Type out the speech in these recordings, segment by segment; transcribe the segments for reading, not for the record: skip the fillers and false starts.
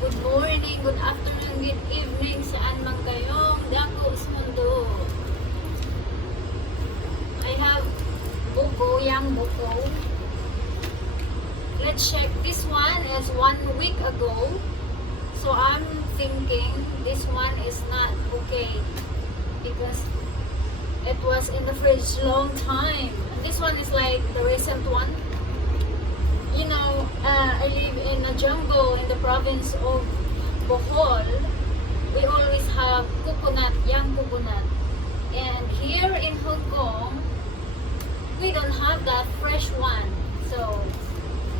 Good morning, good afternoon, good evening, saan man kayong dako sa mundo. I have Buko, young Buko. Let's check. This one is 1 week ago. So I'm thinking this one is not okay because it was in the fridge long time. And this one is like the recent one. You know, I live in a jungle in the province of Bohol. We always have coconut, young coconut. And here in Hong Kong, we don't have that fresh one. So,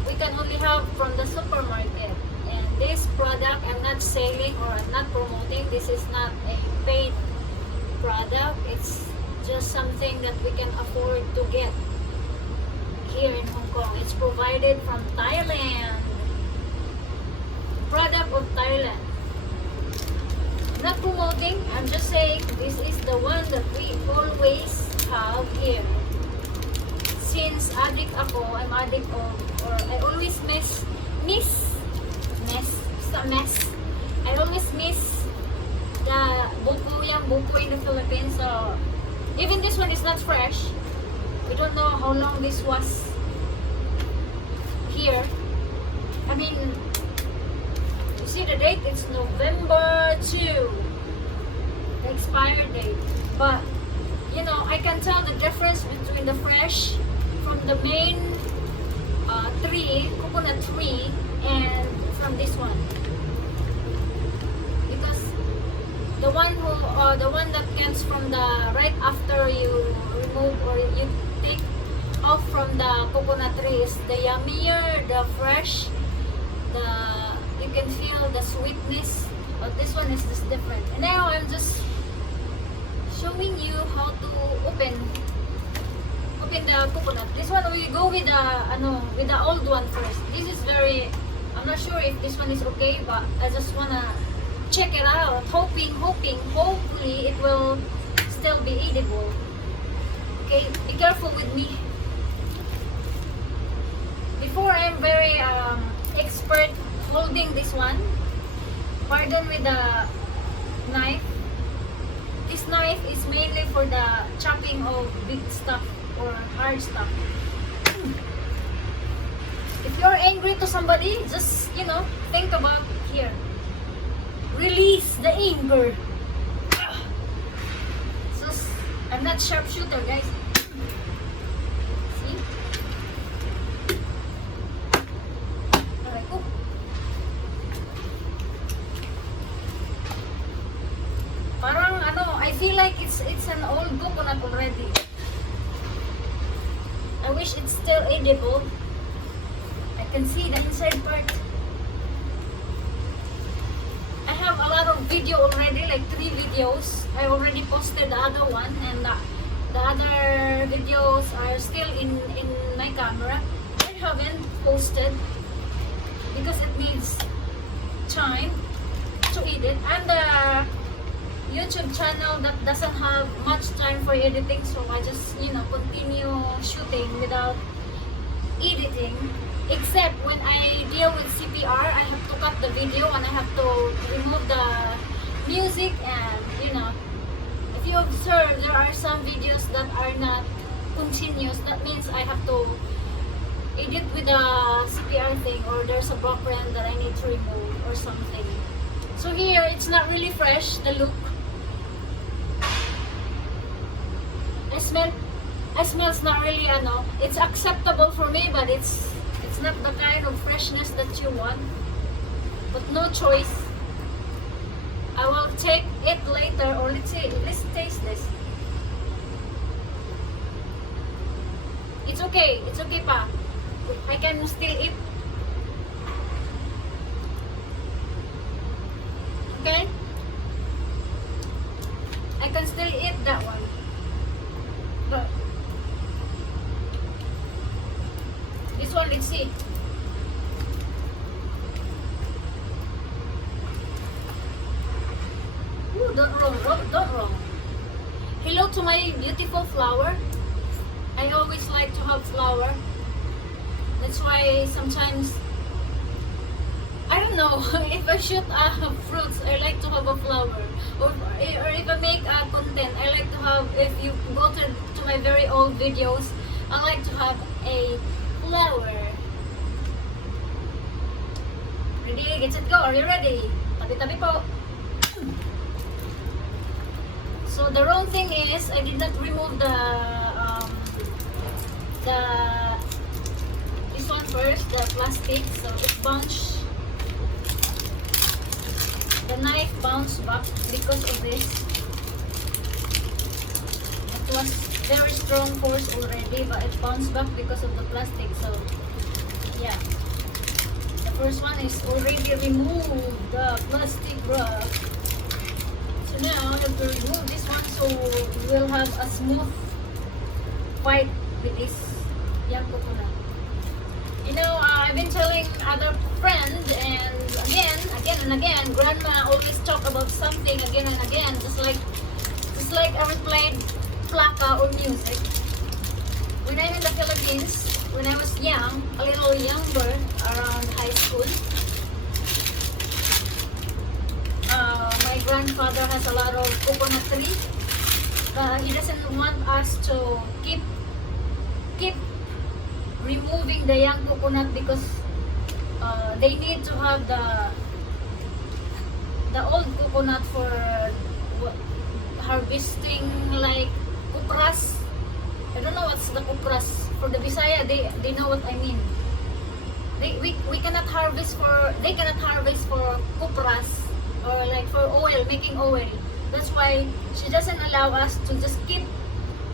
we can only have from the supermarket. And this product, I'm not selling or I'm not promoting. This is not a paid product. It's just something that we can afford to get here in Hong Kong. It's provided from Thailand. Product of Thailand. Not promoting, I'm just saying this is the one that we always have here. Since addict ako, I'm addict of, or I always miss, it's a mess. I always miss the Buko, yung Buko in the Philippines. So, even this one is not fresh. We don't know how long this was here. I mean, you see the date, it's November 2, the expired date. But, you know, I can tell the difference between the fresh from the main tree, coconut tree, and from this one. Because the one that comes from the right after you remove or you take off from the coconut tree is the yummier, the fresh, you can feel the sweetness. But this one is just different. And now I'm just showing you how to open the coconut. This one we go with the old one first. This is very, I'm not sure if this one is okay, but I just wanna check it out, hopefully it will still be edible. Okay, be careful with me. Before I'm very expert holding this one. Pardon with the knife. This knife is mainly for the chopping of big stuff or hard stuff. If you're angry to somebody, just, you know, think about here. Release the anger. So, I'm not sharpshooter, guys. See? Alright, oh. Parang I feel like it's an old coconut already. I wish it's still edible. I can see the inside part. I have a lot of video already, like 3 videos. I already posted the other one, and the other videos are still in my camera. I haven't posted because it needs time to edit, and the YouTube channel that doesn't have much time for editing, so I just, you know, continue shooting without editing. Except when I deal with CPR, I have to cut the video and I have to remove the music, and, you know, if you observe, there are some videos that are not continuous. That means I have to edit with the CPR thing, or there's a background that I need to remove or something. So here, it's not really fresh, the look. I smells not really, it's acceptable for me, but it's not the kind of freshness that you want. But no choice. I will take it later, or let's taste this. It's okay pa. I can still eat. Okay? I can still eat that one. But this one, let's see. Ooh, don't wrong. Hello to my beautiful flower. I always like to have flower. That's why sometimes I don't don't know. If I shoot fruits, I like to have a flower. Or if I make content, I like to have, if you go to my very old videos, I like to have a flower. Ready, get set, go. Are you ready? Tabi-tabi po. So the wrong thing is, I did not remove this one first, the plastic, so it bounced. The knife bounced back because of this. It was very strong force already, but it bounced back because of the plastic. So yeah, the first one is already removed, the plastic wrap. So now I have to remove this one, so we'll have a smooth fight with this young coconut. You know, I've been telling other friends, and again and again, grandma always talk about something again and again, just like I replayed plaka or music. When I'm in the Philippines, when I was young, a little younger, around high school, my grandfather has a lot of coconut tree. He doesn't want us to keep removing the young coconut because they need to have the old coconut for harvesting, like kupras. I don't know what's the kupras. For the Bisaya, they know what I mean. We cannot harvest for, they cannot harvest for kupras, or like for oil, making oil. That's why she doesn't allow us to just keep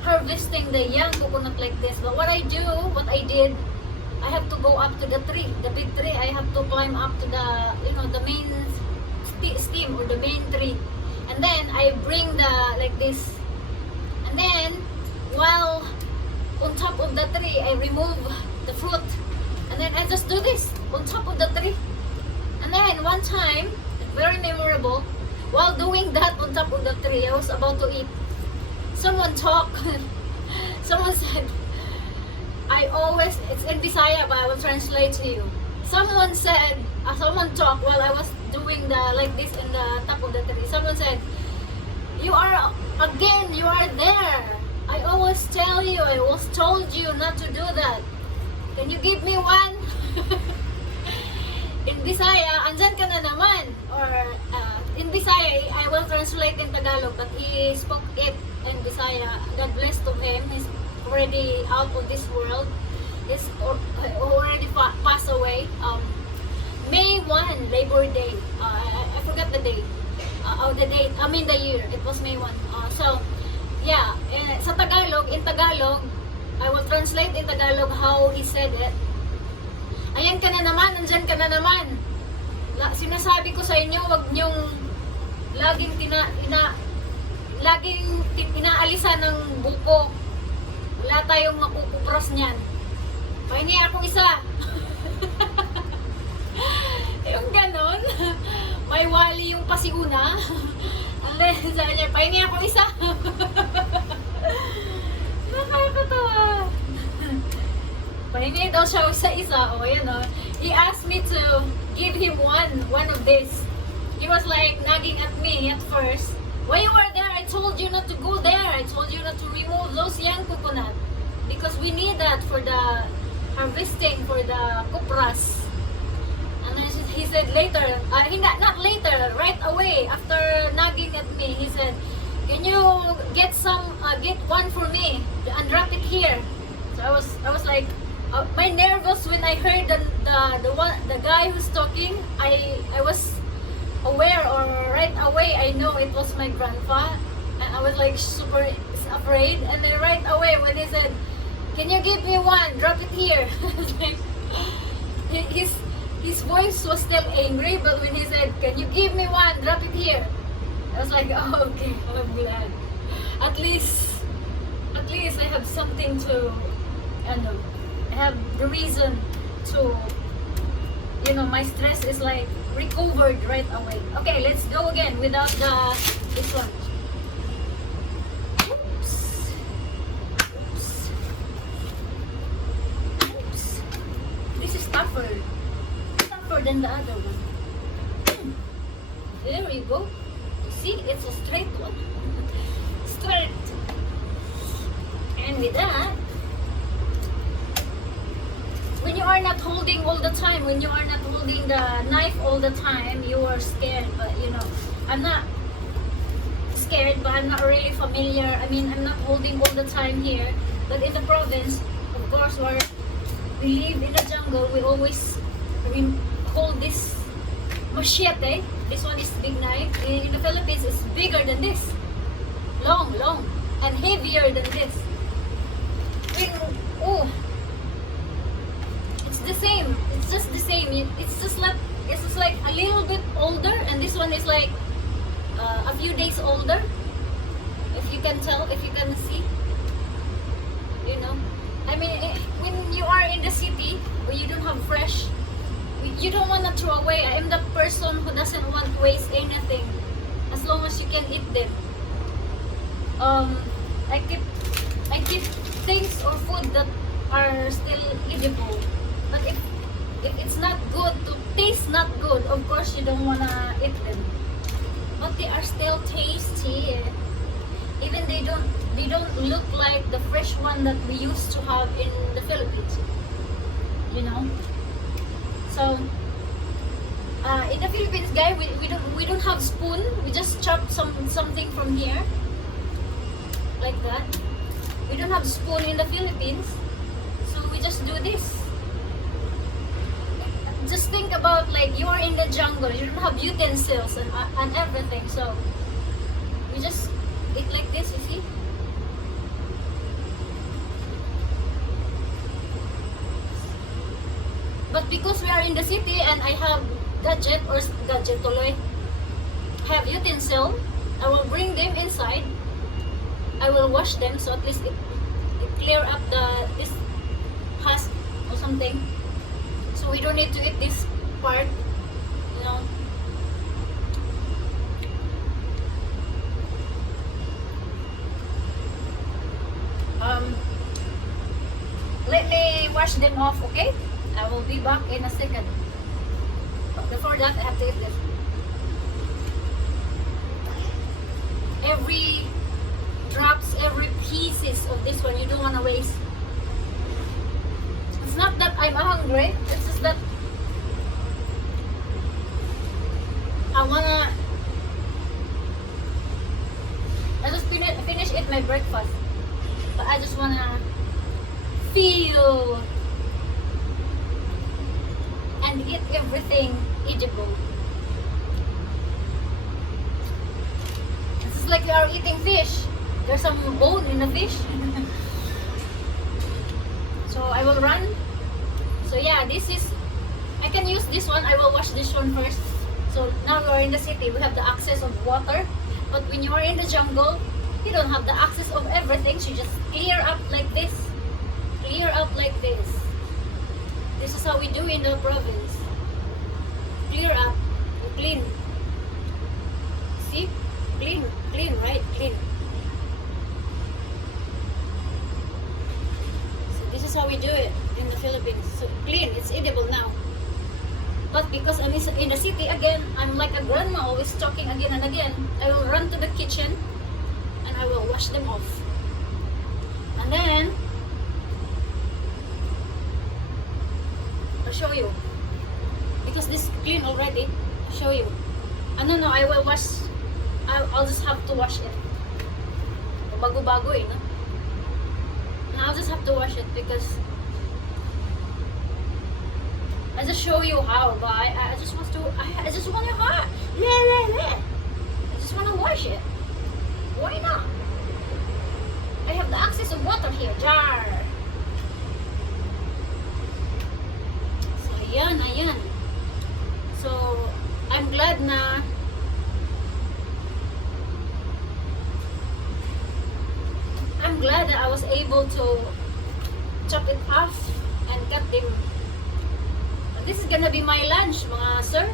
harvesting the young coconut like this. But what I did, I have to go up to the tree, the big tree. I have to climb up to the, the main stem or the main tree. And then I bring the, like this. And then, while on top of the tree, I remove the fruit. And then I just do this on top of the tree. And then one time, very memorable, while doing that on top of the tree, I was about to eat. Someone talked. Someone said, it's in Bisaya, but I will translate to you. Someone said, someone talked while I was doing the, like this in the top of the tree. Someone said, you are there. I always tell you, I always told you not to do that. Can you give me one? In Bisaya, andyan ka na naman. Or in Bisaya, I will translate in Tagalog, but he spoke it in Bisaya. God bless to him. He's already out of this world. He's already passed away. May 1, Labor Day. I forgot the day. The date, I mean the year. It was May 1. So, yeah. Sa Tagalog, in Tagalog, I will translate in Tagalog how he said it. Ayan ka na naman, nandyan ka na naman. Sinasabi ko sa inyo, wag nyong laging inaalisan ng buko. Wala tayong makukupras niyan. Pahingi akong isa. Yung ganon. May wali yung pasiuna. And then, sabi niya, pahingi akong isa. Nakakatawa. Pahingi daw siya isa-isa. O, yan o. He asked me to give him one of this. He was like nagging at me at first. When you were there, I told you not to go there. I told you not to remove those young coconut. Because we need that for the harvesting, for the kupras. And then he said later, not later, right away, after nagging at me, he said, can you get one for me and drop it here? So I was like, my nervous when I heard the guy who's talking. I was aware, or right away I know it was my grandpa, and I was like super afraid. And then right away when he said, can you give me one, drop it here. His voice was still angry, but when he said, can you give me one, drop it here, I was like, oh, okay, I'm glad. At least I have something to, I have the reason to, my stress is like recovered right away. Okay, let's go again without this one. Oops. This is tougher than the other one. There you go. See, it's a straight one. Straight. And with that, when you are not holding all the time, when you are not holding the knife all the time, you are scared. But you know, I'm not scared, but I'm not really familiar. I mean, I'm not holding all the time here. But in the province, of course, where we live in the jungle, we always hold this machete. This one is big knife. In the Philippines, it's bigger than this. Long, and heavier than this. Oh, it's the same. It's just the same. It's just like a little bit older, and this one is like a few days older. If you can tell, if you can see, you know. I mean, when you are in the city where you don't have fresh, you don't want to throw away. I am the person who doesn't want to waste anything, as long as you can eat them. I keep things or food that are still edible. But if it's not good, to taste not good, of course you don't wanna eat them. But they are still tasty. Even they don't look like the fresh one that we used to have in the Philippines. You know. So in the Philippines, guys, we don't have spoon. We just chop something from here, like that. We don't have spoon in the Philippines, so we just do this. Just think about, like, you are in the jungle, you don't have utensils and everything, so we just eat like this, you see. But because we are in the city and I have gadget tuloy, have utensil, I will bring them inside. I will wash them, so at least it clear up this husk or something. So we don't need to eat this part, you know. Let me wash them off, okay? I will be back in a second. But before that, I have to eat this. Every drops, every pieces of this one, you don't want to waste. It's not that I'm hungry, it's just that I just finish eat my breakfast, but I just wanna feel and eat everything edible. It's like you are eating fish. There's some bone in the fish. So I will run. So yeah, I can use this one. I will wash this one first. So now we are in the city, we have the access of water. But when you are in the jungle, you don't have the access of everything. So you just clear up like this. Clear up like this. This is how we do in the province. Clear up. Clean. See? Clean, right? Clean. This is how we do it in the Philippines. So clean, it's edible now. But because I'm in the city again, I'm like a grandma, always talking again and again. I will run to the kitchen and I will wash them off. And then I'll show you. Because this is clean already, I'll show you. No, I will wash. I'll just have to wash it. Bago-bago eh, no? I'll just have to wash it because I just show you how, but I just want to I just want to I just want to wash it. Why not? I have the access of water here, jar. So ayan. So I'm glad na that I was able to chop it off and cut them. This is gonna be my lunch, mga sir.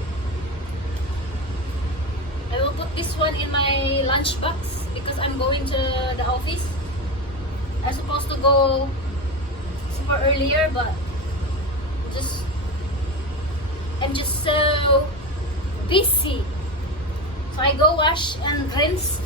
I will put this one in my lunch box because I'm going to the office. I'm supposed to go super earlier, but I'm just so busy. So I go wash and rinse.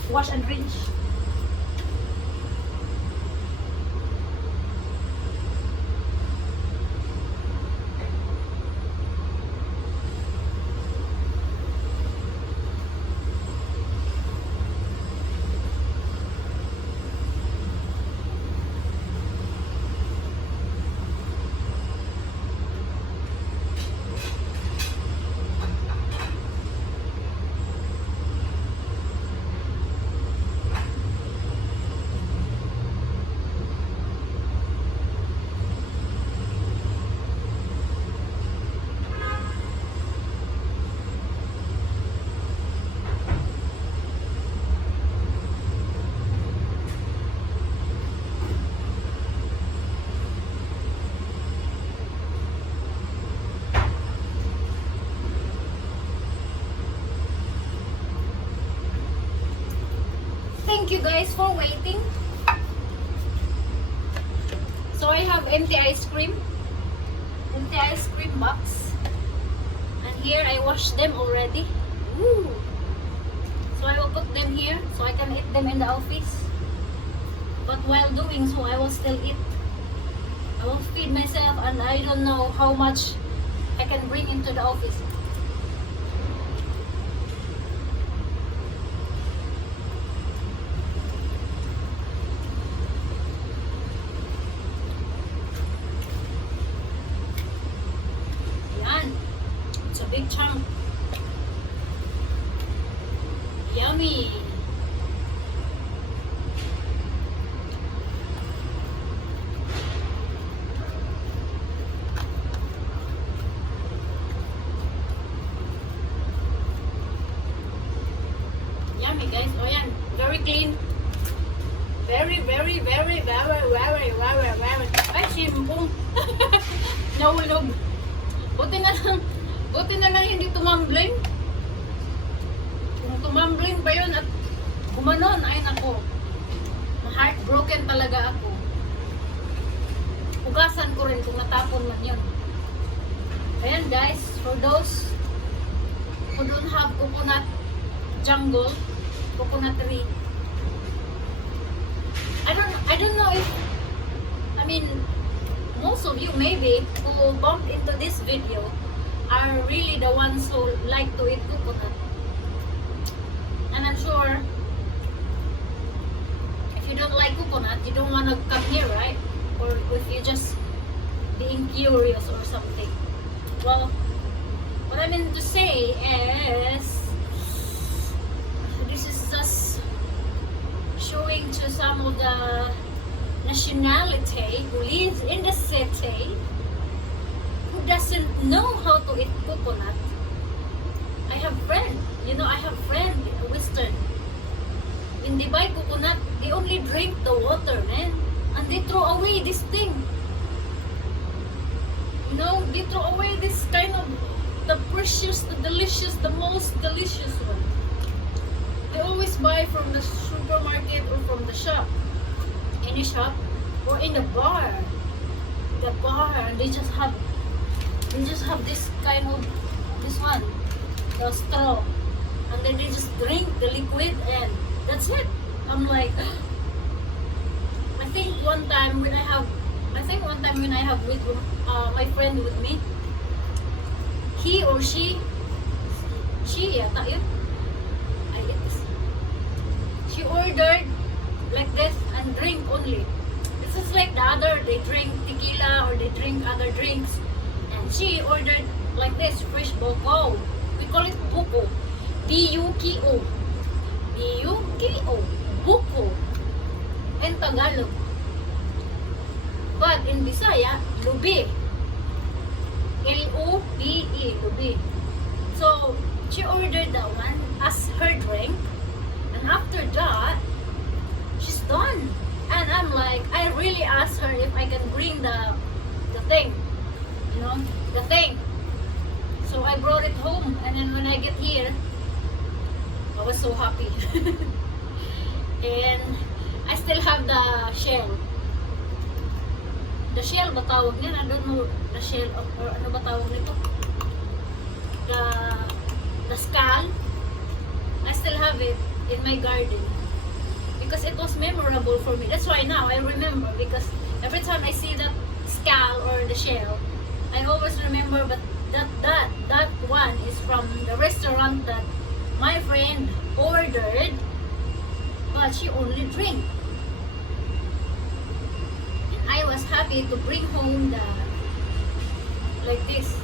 Thank you guys for waiting. So I have empty ice cream box, and here I washed them already. Woo. So I will put them here so I can eat them in the office. But while doing so, I will still eat. I will feed myself, and I don't know how much I can bring into the office. It's a big chunk. Yummy. Yummy guys. Oh yan. Very clean. Very. Ay, simpong. Nahulog. Buti na lang hindi tumambling. Kung tumambling pa yun at gumanon, ay nako. Heartbroken talaga ako. Hugasan ko rin kung natapon man yun. Ayan guys, for those who don't have coconut jungle, coconut tree. I don't know if, I mean, most of you maybe who bumped into this video are really the ones who like to eat coconut. And I'm sure if you don't like coconut, you don't want to come here, right? Or if you just being curious or something. Well, what I meant to say is this is just showing to some of the nationality who lives in the city who doesn't know how to eat coconut. I have friend in Western. When they buy coconut, they only drink the water, man. And they throw away this thing. You know, they throw away this kind of the precious, the delicious, the most delicious one. They always buy from the supermarket or from the shop. Any shop or in the bar. The bar, and they just have this kind of this one, the straw, and then they just drink the liquid and that's it. I'm like, I think one time when I have with my friend with me, he or she yata yun. I guess she ordered like this and drink only. This is like the other, they drink tequila or they drink other drinks, and she ordered like this, fresh Buko. We call it Buko. B-U-K-O. B-U-K-O. Buko. In Tagalog. But in Bisaya, Lubi. L-U-B-E. Lubi. So, she ordered that one as her drink. And after that, she's done. And I'm like, I really asked her if I can bring the thing. You know, the thing. So I brought it home. And then when I get here, I was so happy. And I still have the shell. The shell ba tawag niyan? I don't know the shell or ano ba tawag nito? The scab. have it in my garden because it was memorable for me. That's why now I remember, because every time I see that skull or the shell, I always remember. But that one is from the restaurant that my friend ordered, but she only drank. And I was happy to bring home the like this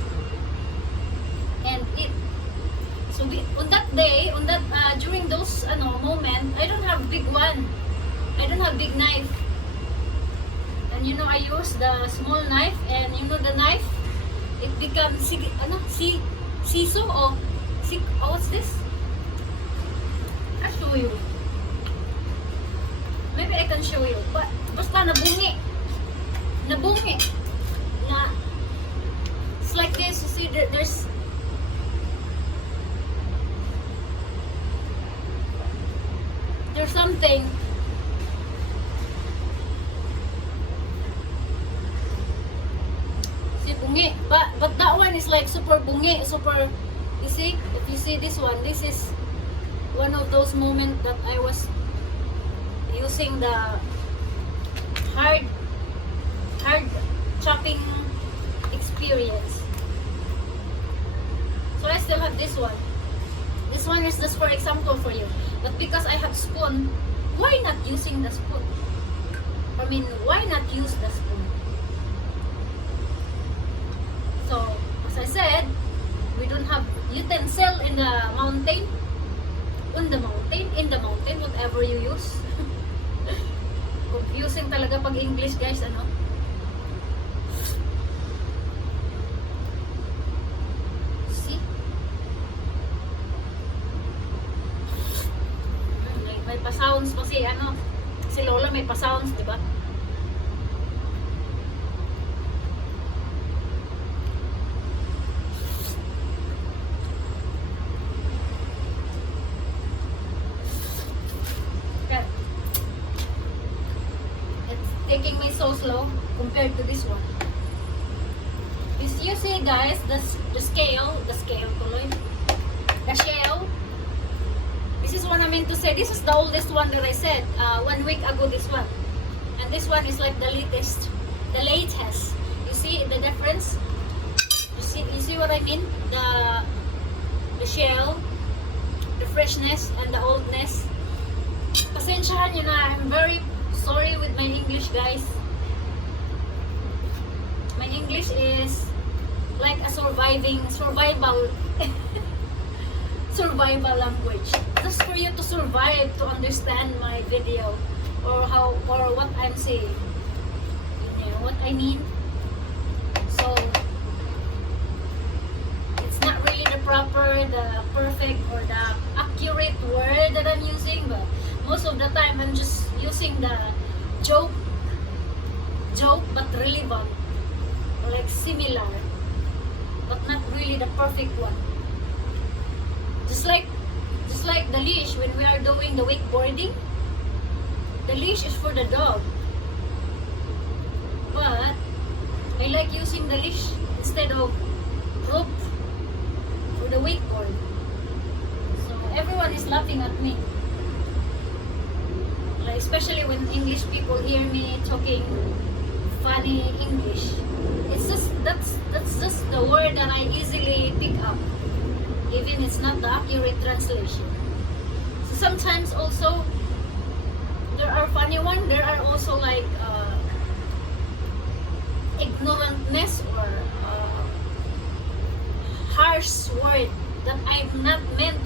and eat. So on that day, during those moment, I don't have big one. I don't have big knife. And you know, I use the small knife, and you know the knife, it becomes siso or what's this? I'll show you. Maybe I can show you. But basta nabungi. Nabungi. Na it's like this. You see, there's something. See, bungi. But that one is like super bungi, super. You see, if you see this one, this is one of those moments that I was using the hard chopping experience. So I still have this one. This one is just for example for you. But because I have spoon, why not using the spoon? I mean, why not use the spoon? So, as I said, we don't have utensil in the mountain. In the mountain, whatever you use. Confusing talaga pag English, guys, ano? See? May pa-sounds pa si Lola may pa-sounds, di ba? Taking me so slow compared to this one. You see, guys, the shell. This is what I meant to say. This is the oldest one that I said 1 week ago. This one, and this one is like the latest. You see the difference? You see what I mean? The shell, the freshness, and the oldness. Pasensyahan nyo na. I'm very sorry with my English, guys. My English is like a survival language. Just for you to survive, to understand my video or what I'm saying. You know what I mean? So it's not really the perfect or the accurate word that I'm using, but most of the time I'm just using the joke but relevant, or like similar, but not really the perfect one. Just like the leash when we are doing the wakeboarding. The leash is for the dog, but I like using the leash instead of rope for the wakeboard. So everyone is laughing at me. Especially when English people hear me talking funny English. It's just that's just the word that I easily pick up, even it's not the accurate translation. So sometimes also there are funny ones. There are also like ignorantness or harsh word that I'm not meant to